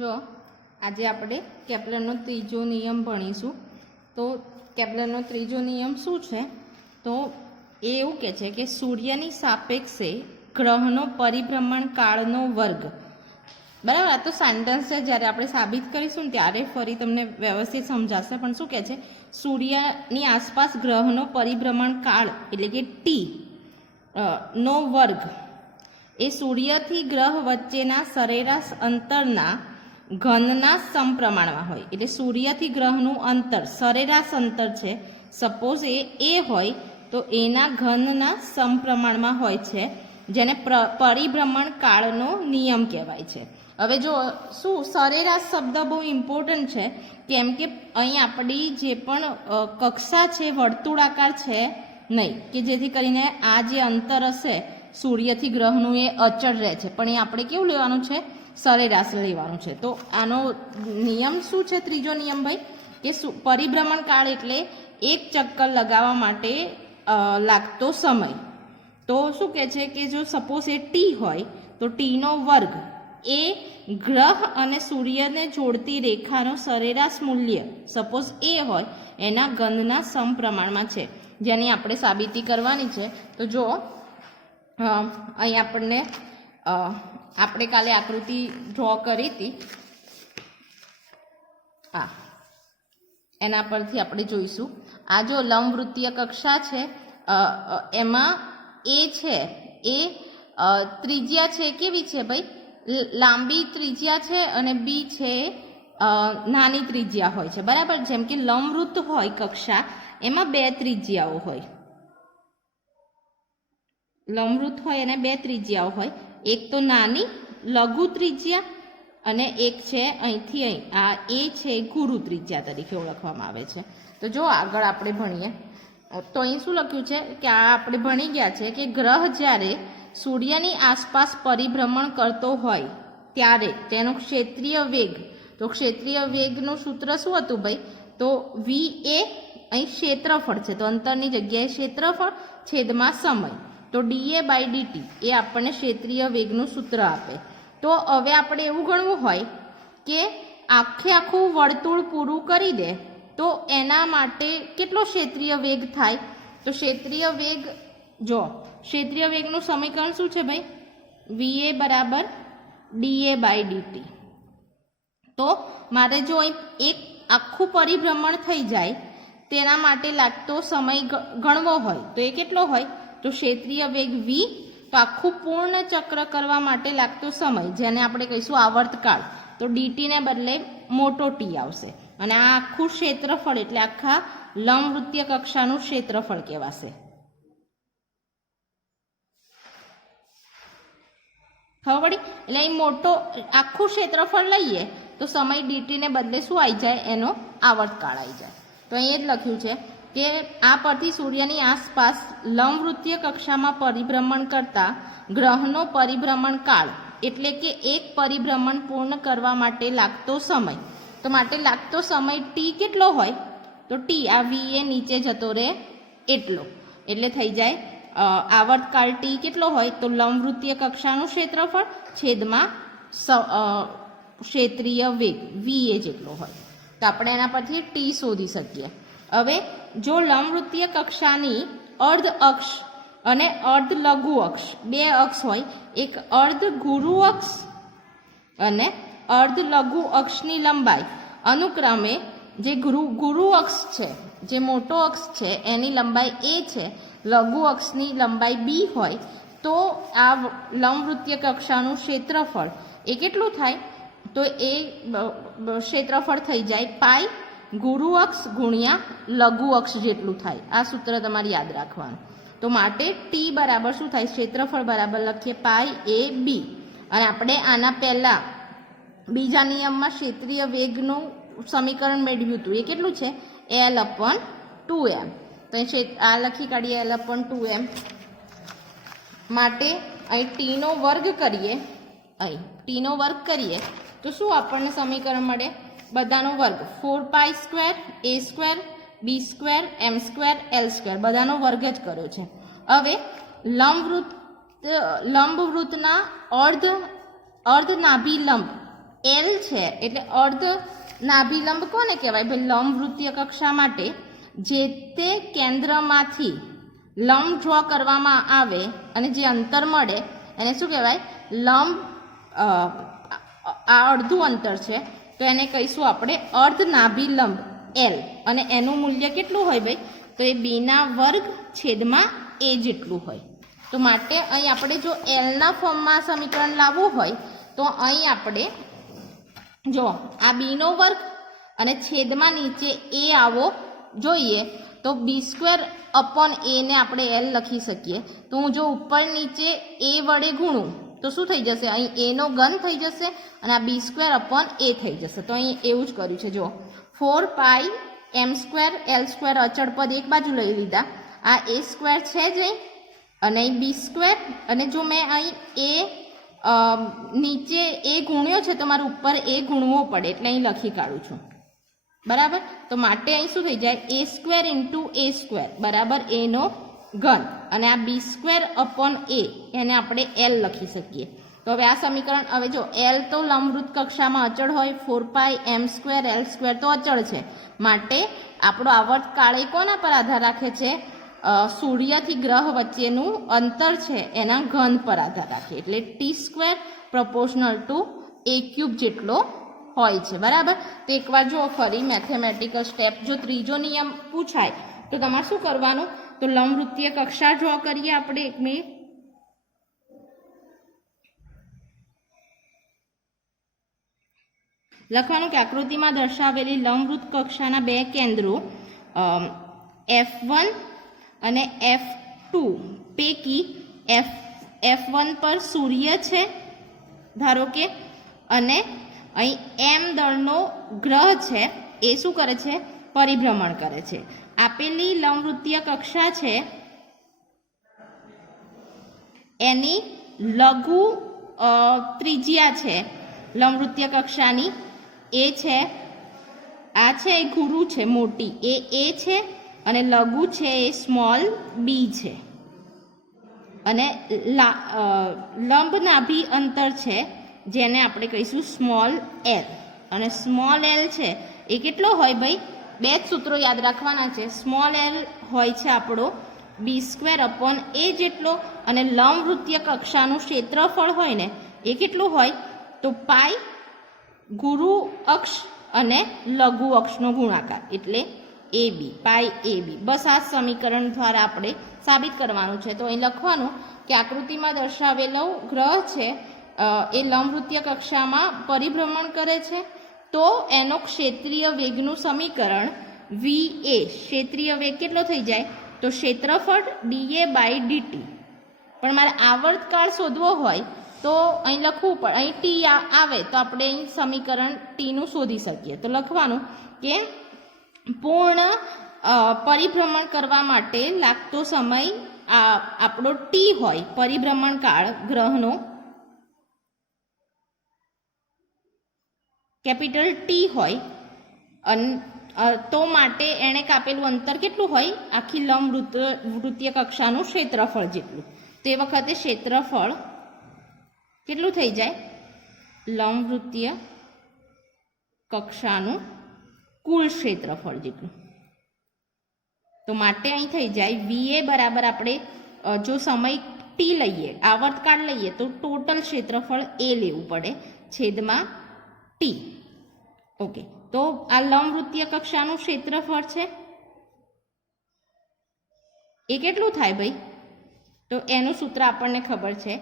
જો આજે આપણે કેપ્લરનો ત્રીજો નિયમ ભણીશું. તો કેપ્લરનો ત્રીજો નિયમ શું છે? તો એ એવું કહે છે કે સૂર્યની સાપેક્ષે ગ્રહનો પરિભ્રમણ કાળનો વર્ગ. બરાબર, આ તો સેન્ટેન્સ છે. જ્યારે આપણે સાબિત કરીશું ને ત્યારે ફરી તમને વ્યવસ્થિત સમજાશે. પણ શું કહે છે? સૂર્યની આસપાસ ગ્રહનો પરિભ્રમણ કાળ એટલે કે ટી નો વર્ગ એ સૂર્યથી ગ્રહ વચ્ચેના સરેરાશ અંતરના ઘનના સમપ્રમાણમાં હોય. એટલે સૂર્યથી ગ્રહનું અંતર સરેરાશ અંતર છે, સપોઝ એ હોય તો એના ઘનના સમપ્રમાણમાં હોય છે, જેને પરિભ્રમણ કાળનો નિયમ કહેવાય છે. હવે જો શું સરેરાશ શબ્દ બહુ ઇમ્પોર્ટન્ટ છે, કેમ કે અહીં આપણી જે પણ કક્ષા છે વર્તુળાકાર છે નહીં, કે જેથી કરીને આ જે અંતર હશે સૂર્યથી ગ્રહનું એ અચળ રહે છે, પણ એ આપણે કેવું લેવાનું છે? સરેરાશ લેવાનું છે. તો આનો નિયમ શું છે? ત્રીજો નિયમ ભાઈ કે પરિભ્રમણ કાળ એટલે એક ચક્કર લગાવવા માટે લાગતો સમય. તો શું કહે છે કે જો સપોઝ એ ટી હોય તો ટીનો વર્ગ એ ગ્રહ અને સૂર્યને જોડતી રેખાનો સરેરાશ મૂલ્ય સપોઝ એ હોય એના ઘનના સમપ્રમાણમાં છે, જેની આપણે સાબિતી કરવાની છે. તો જો અહીં આપણને આપણે કાલે આકૃતિ ડ્રો કરી હતી, એના પરથી આપણે જોઈશું. આ જો લંબવૃત્તીય કક્ષા છે, એમાં એ છે એ ત્રિજ્યા છે કેવી છે ભાઈ? લાંબી ત્રિજ્યા છે, અને બી છે નાની ત્રિજ્યા હોય છે. બરાબર, જેમ કે લંબવૃત્ત હોય કક્ષા એમાં બે ત્રિજ્યાઓ હોય. લંબવૃત્ત હોય એને બે ત્રિજ્યાઓ હોય, એક તો નાની લઘુ ત્રિજ્યા અને એક છે અહીંથી અહીં આ એ છે ગુરુ ત્રિજ્યા તરીકે ઓળખવામાં આવે છે. તો જો આગળ આપણે ભણીએ તો અહીં શું લખ્યું છે કે આ આપણે ભણી ગયા છે કે ગ્રહ જ્યારે સૂર્યની આસપાસ પરિભ્રમણ કરતો હોય ત્યારે તેનો ક્ષેત્રીય વેગ, તો ક્ષેત્રીય વેગનું સૂત્ર શું હતું ભાઈ? તો વી એ અહીં ક્ષેત્રફળ છે, તો અંતરની જગ્યાએ ક્ષેત્રફળ છેદમાં સમય, તો ડીએ બાય ડીટી એ આપણને ક્ષેત્રીય વેગનું સૂત્ર આપે. તો હવે આપણે એવું ગણવું હોય કે આખું વર્તુળ પૂરું કરી દે તો એના માટે કેટલો ક્ષેત્રીય વેગ થાય? તો ક્ષેત્રીય વેગ જો ક્ષેત્રીય વેગનું સમીકરણ શું છે ભાઈ? વીએ બરાબર ડીએ બાય ડીટી. તો મારે જો એક આખું પરિભ્રમણ થઈ જાય તેના માટે લાગતો સમય ગણવો હોય તો એ કેટલો હોય? તો ક્ષેત્રીય વેગ વી, તો આખું પૂર્ણ ચક્ર કરવા માટે લાગતો સમય જેને આપણે કહીશું આવર્તકાળ, તો ડીટીને બદલે મોટો ટી આવશે. અને આ આખું ક્ષેત્રફળ એટલે આખા લંબવૃત્તીય કક્ષાનું ક્ષેત્રફળ કહેવાશે. ખબર પડી? એટલે અહીં મોટો આખું ક્ષેત્રફળ લઈએ તો સમય ડીટીને બદલે શું આવી જાય? એનો આવર્તકાળ આવી જાય. તો અહીં જ લખ્યું છે કે આ પરથી સૂર્યની આસપાસ લંબવૃત્તીય કક્ષામાં પરિભ્રમણ કરતા ગ્રહનો પરિભ્રમણ કાળ એટલે કે એક પરિભ્રમણ પૂર્ણ કરવા માટે લાગતો સમય. તો માટે લાગતો સમય ટી કેટલો હોય? તો ટી આ વી એ નીચે જતો રહે એટલો, એટલે થઈ જાય આવર્તકાળ ટી કેટલો હોય? તો લંબવૃત્તીય કક્ષાનું ક્ષેત્રફળ છેદમાં ક્ષેત્રીય વેગ વી એ જેટલો હોય. તો આપણે એના પરથી ટી શોધી શકીએ. હવે જો લંબવૃત્તીય કક્ષાની અર્ધ અક્ષ અને અર્ધ લઘુ અક્ષ બે અક્ષ હોય, એક અર્ધ ગુરુ અક્ષ અને અર્ધ લઘુ અક્ષની લંબાઈ અનુક્રમે જે ગુરુ અક્ષ છે, જે મોટો અક્ષ છે એની લંબાઈ એ છે, લઘુ અક્ષની લંબાઈ બી હોય, તો આ લંબવૃત્તીય કક્ષાનું ક્ષેત્રફળ એ કેટલું થાય? તો એ ક્ષેત્રફળ થઈ જાય પાઈ ગુરુ અક્ષ ગુણ્યા લઘુ અક્ષ જેટલું થાય. આ સૂત્ર તમારે યાદ રાખવાનું. તો માટે ટી બરાબર શું થાય? ક્ષેત્રફળ બરાબર લખીએ પાઈ એ બી. અને આપણે આના પહેલાં બીજા નિયમમાં ક્ષેત્રીય વેગનું સમીકરણ મેળવ્યું હતું, એ કેટલું છે? L/2m. તો આ લખી કાઢીએ L/2m. માટે અહીં ટીનો વર્ગ કરીએ, અહીં ટીનો વર્ગ કરીએ તો શું આપણને સમીકરણ મળે? બધાનો વર્ગ 4π² a² b² m² l² બધાનો વર્ગ જ કર્યો છે. હવે લંબવૃત્તના અર્ધ નાભી લંબ એલ છે એટલે અર્ધ નાભિલંબ કોને કહેવાય ભાઈ? લંબ વૃત્તીય કક્ષા માટે જે તે કેન્દ્રમાંથી લંબ ડ્રો કરવામાં આવે અને જે અંતર મળે એને શું કહેવાય? લંબ આ અડધું અંતર છે તો એને કહીશું આપણે અર્ધ નાભિલંબ એલ. અને એનું મૂલ્ય કેટલું હોય ભાઈ? તો એ બીના વર્ગ છેદમાં એ જેટલું હોય. તો માટે અહીં આપણે જો એલના ફોર્મમાં સમીકરણ લાવવું હોય તો અહીં આપણે જો આ બીનો વર્ગ અને છેદમાં નીચે એ આવો જોઈએ તો b² ને આપણે એલ લખી શકીએ. તો હું જો ઉપર નીચે એ વડે ગુણું તો શું થઈ જશે? અહીં એનો ઘન થઈ જશે અને આ b² થઈ જશે. તો અહીં એવું જ કર્યું છે. જો 4πm²l² અચળ પદ એક બાજુ લઈ લીધા. આ a² છે જ અહીં અને અહીં b² અને જો મેં અહીં એ નીચે એ ગુણ્યો છે તો મારે ઉપર એ ગુણવો પડે એટલે અહીં લખી કાઢું છું. બરાબર? તો માટે અહીં શું થઈ જાય? a² બરાબર એનો ઘન અને આ b² એને આપણે એલ લખી શકીએ. તો હવે આ સમીકરણ હવે જો એલ તો લંબવૃત્ત કક્ષામાં અચળ હોય, 4πm²l² તો અચળ છે. માટે આપણો આવર્તકાળ એ કોના પર આધાર રાખે છે? સૂર્યથી ગ્રહ વચ્ચેનું અંતર છે એના ઘન પર આધાર રાખે. એટલે t² = a³ જેટલો હોય છે. બરાબર? તો એકવાર જો ફરી મેથેમેટિકલ સ્ટેપ, જો ત્રીજો નિયમ પૂછાય તો તમારે શું કરવાનું? તો લંબવૃત્તીય કક્ષા ડ્રો કરીએ આપણે. 1 મિનિટ. લખવાનું કે આકૃતિમાં દર્શાવેલી લંબવૃત્ત કક્ષાના બે કેન્દ્રો F1 અને F2 પૈકી F1 પર સૂર્ય છે ધારો કે, અને અહીં m દળનો ગ્રહ છે એ શું કરે છે? પરિભ્રમણ કરે છે. આપેલી લંબવૃત્તીય કક્ષા છે એની લઘુ ત્રિજ્યા છે લંબવૃત્તીય કક્ષાની એ છે, આ છે એ ગુરુ છે મોટી એ છે અને લઘુ છે એ સ્મોલ બી છે. અને લંબ નાભી અંતર છે જેને આપણે કહીશું સ્મોલ એલ. અને સ્મોલ એલ છે એ કેટલો હોય ભાઈ? બે જ સૂત્રો યાદ રાખવાના છે. સ્મોલ એલ હોય છે આપણો b² જેટલો અને લંબવૃત્તીય કક્ષાનું ક્ષેત્રફળ હોય ને એ કેટલું હોય? તો પાઈ ગુરુ અક્ષ અને લઘુ અક્ષનો ગુણાકાર એટલે AB, પાઈ AB. બસ આ સમીકરણ દ્વારા આપણે સાબિત કરવાનું છે. તો અહીં લખવાનું કે આકૃતિમાં દર્શાવેલો ગ્રહ છે એ લંબવૃત્તીય કક્ષામાં પરિભ્રમણ કરે છે તો એનો ક્ષેત્રીય વેગનું સમીકરણ VA, ક્ષેત્રીય વેગ કેટલો થઈ જાય? તો ક્ષેત્રફળ dA/dt. પણ મારે આવર્તકાળ શોધવો હોય તો અહીં લખવું પડે. અહીં t આવે તો આપણે અહીં સમીકરણ tનું શોધી શકીએ. તો લખવાનું કે પૂર્ણ પરિભ્રમણ કરવા માટે લાગતો સમય આપણો t હોય, પરિભ્રમણ કાળ ગ્રહનો કેપિટલ T હોય અને તો માટે એણે કાપેલું અંતર કેટલું હોય? આખી લંબવૃત્તીય કક્ષાનું ક્ષેત્રફળ જેટલું. તો એ વખતે ક્ષેત્રફળ કેટલું થઈ જાય? લંબવૃત્તીય કક્ષાનું કુલ ક્ષેત્રફળ જેટલું. તો માટે અહીં થઈ જાય VA બરાબર આપણે જો સમય t લઈએ, આવર્તકાળ લઈએ તો ટોટલ ક્ષેત્રફળ A લેવું પડે છેદમાં t. ઓકે, તો આ લંબવૃત્તીય કક્ષાનું ક્ષેત્રફળ છે એ કેટલું થાય ભાઈ? તો એનું સૂત્ર આપણને ખબર છે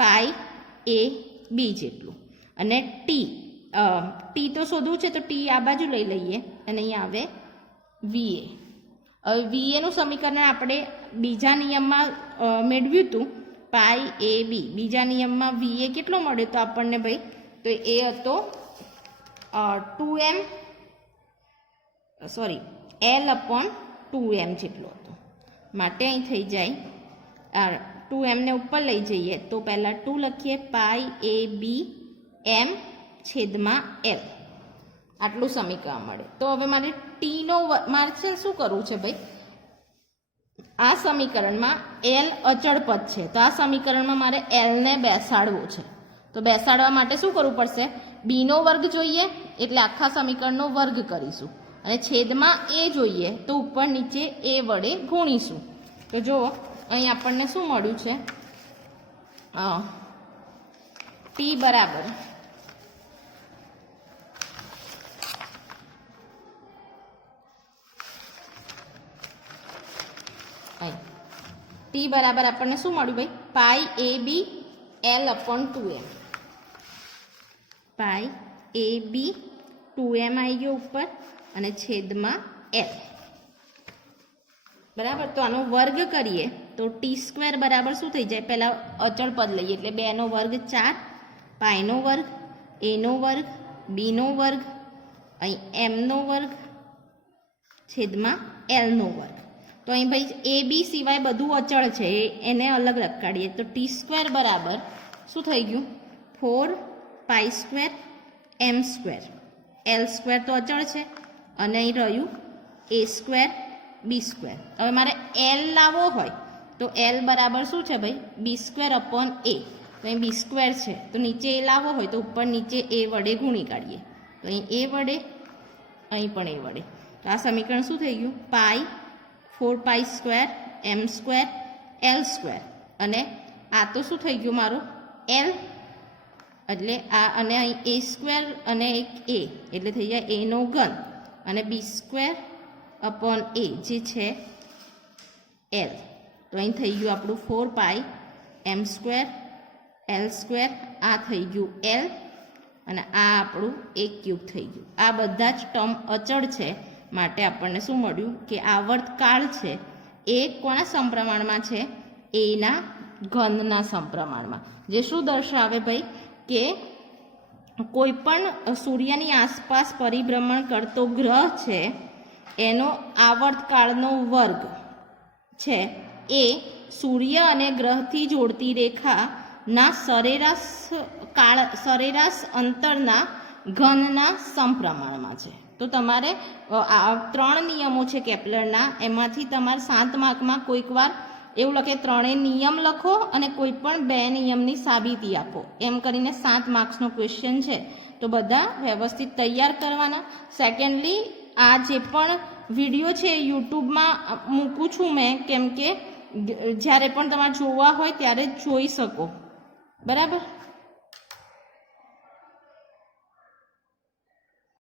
પાઈ AB જેટલું. અને t તો શોધવું છે તો t આ બાજુ લઈ લઈએ અને અહીં આવે VA. હવે VAનું સમીકરણ આપણે બીજા નિયમમાં મેળવ્યું હતું પાઈ AB. બીજા નિયમમાં VA કેટલો મળ્યો તો આપણને ભાઈ? તો એ હતો 2m L/2m જેટલો હતો. માટે અહીં થઈ જાય 2m ને ઉપર લઈ જઈએ તો પહેલાં 2 લખીએ, પાઈ AB m છેદમાં L. આટલું સમીકરણ મળે. તો હવે મારે ટીનો મારે શું કરવું છે ભાઈ? આ સમીકરણમાં L અચળ પદ છે તો આ સમીકરણમાં મારે Lને બેસાડવું છે. તો બેસાડવા માટે શું કરવું પડશે? બીનો વર્ગ જોઈએ એટલે આખા સમીકરણનો વર્ગ કરીશું, અને છેદમાં એ જોઈએ તો ઉપર નીચે એ વડે ગુણીશું. તો જુઓ અહીં આપણને શું મળ્યું છે, ટી બરાબર ટી બરાબર આપણને શું મળ્યું ભાઈ, પાઈ એ બી એલ અપોન 2m. પાઈ એ બી 2m આવી ગયો ઉપર અને છેદમાં એલ. બરાબર. તો આનો વર્ગ કરીએ તો ટી સ્ક્વેર બરાબર શું થઈ જાય, પહેલાં અચળ પદ લઈએ એટલે 2નો વર્ગ 4, પાઈનો વર્ગ, એનો વર્ગ, બીનો વર્ગ, અહીં એમનો વર્ગ, છેદમાં એલનો વર્ગ. તો અહીં ભાઈ એ બી સિવાય બધું અચળ છે, એને અલગ લગાડીએ તો ટી સ્ક્વેર બરાબર શું થઈ ગયું, 4 પાઈ સ્ક્વેર એમ સ્ક્વેર. એલ સ્ક્વેર તો અચળ છે અને અહીં રહ્યું એ સ્ક્વેર બી સ્ક્વેર. હવે મારે એલ લાવવો હોય તો એલ બરાબર શું છે ભાઈ, બી સ્ક્વેર અપોન એ. તો અહીં બી સ્ક્વેર છે તો નીચે એ લાવવો હોય તો ઉપર નીચે એ વડે ગુણી કાઢીએ. તો અહીં એ વડે, અહીં પણ એ વડે. તો આ સમીકરણ શું થઈ ગયું, પાઈ 4 પાઈ સ્ક્વેર એમ સ્ક્વેર એલ સ્ક્વેર, અને આ તો શું થઈ ગયું મારું એલ, એટલે આ અને અહીં એ સ્ક્વેર અને એક એ એટલે થઈ જાય એનો ઘન, અને બી સ્ક્વેર અપોન એ જે છે એલ. તો અહીં થઈ ગયું આપણું 4 પાઈ એમ સ્ક્વેર એલ સ્ક્વેર, આ થઈ ગયું એલ, અને આ આપણું એક ક્યુબ થઈ ગયું. આ બધા જ ટર્મ અચળ છે માટે આપણને શું મળ્યું કે આવર્તકાળ છે એ કોના સમપ્રમાણમાં છે, એના ઘનના સમપ્રમાણમાં. જે શું દર્શાવે ભાઈ કે કોઈ પણ સૂર્યની આસપાસ પરિભ્રમણ કરતો ગ્રહ છે એનો આવર્તકાળનો વર્ગ છે એ સૂર્ય અને ગ્રહથી જોડતી રેખાના સરેરાશ અંતરના ઘનના સમપ્રમાણમાં છે. તો તમારે આ 3 નિયમો છે કેપ્લરના, એમાંથી તમારે 7 માર્કમાં કોઈક વાર એવું લખે 3 નિયમ લખો અને કોઈ પણ 2 નિયમની સાબિતી આપો, એમ કરીને 7 માર્ક્સનો ક્વેશ્ચન છે. તો બધા વ્યવસ્થિત તૈયાર કરવાના. સેકન્ડલી આ જે પણ વિડીયો છે યુટ્યુબમાં મૂકું છું મેં, કેમ કે જ્યારે પણ તમારે જોવા હોય ત્યારે જ જોઈ શકો. બરાબર.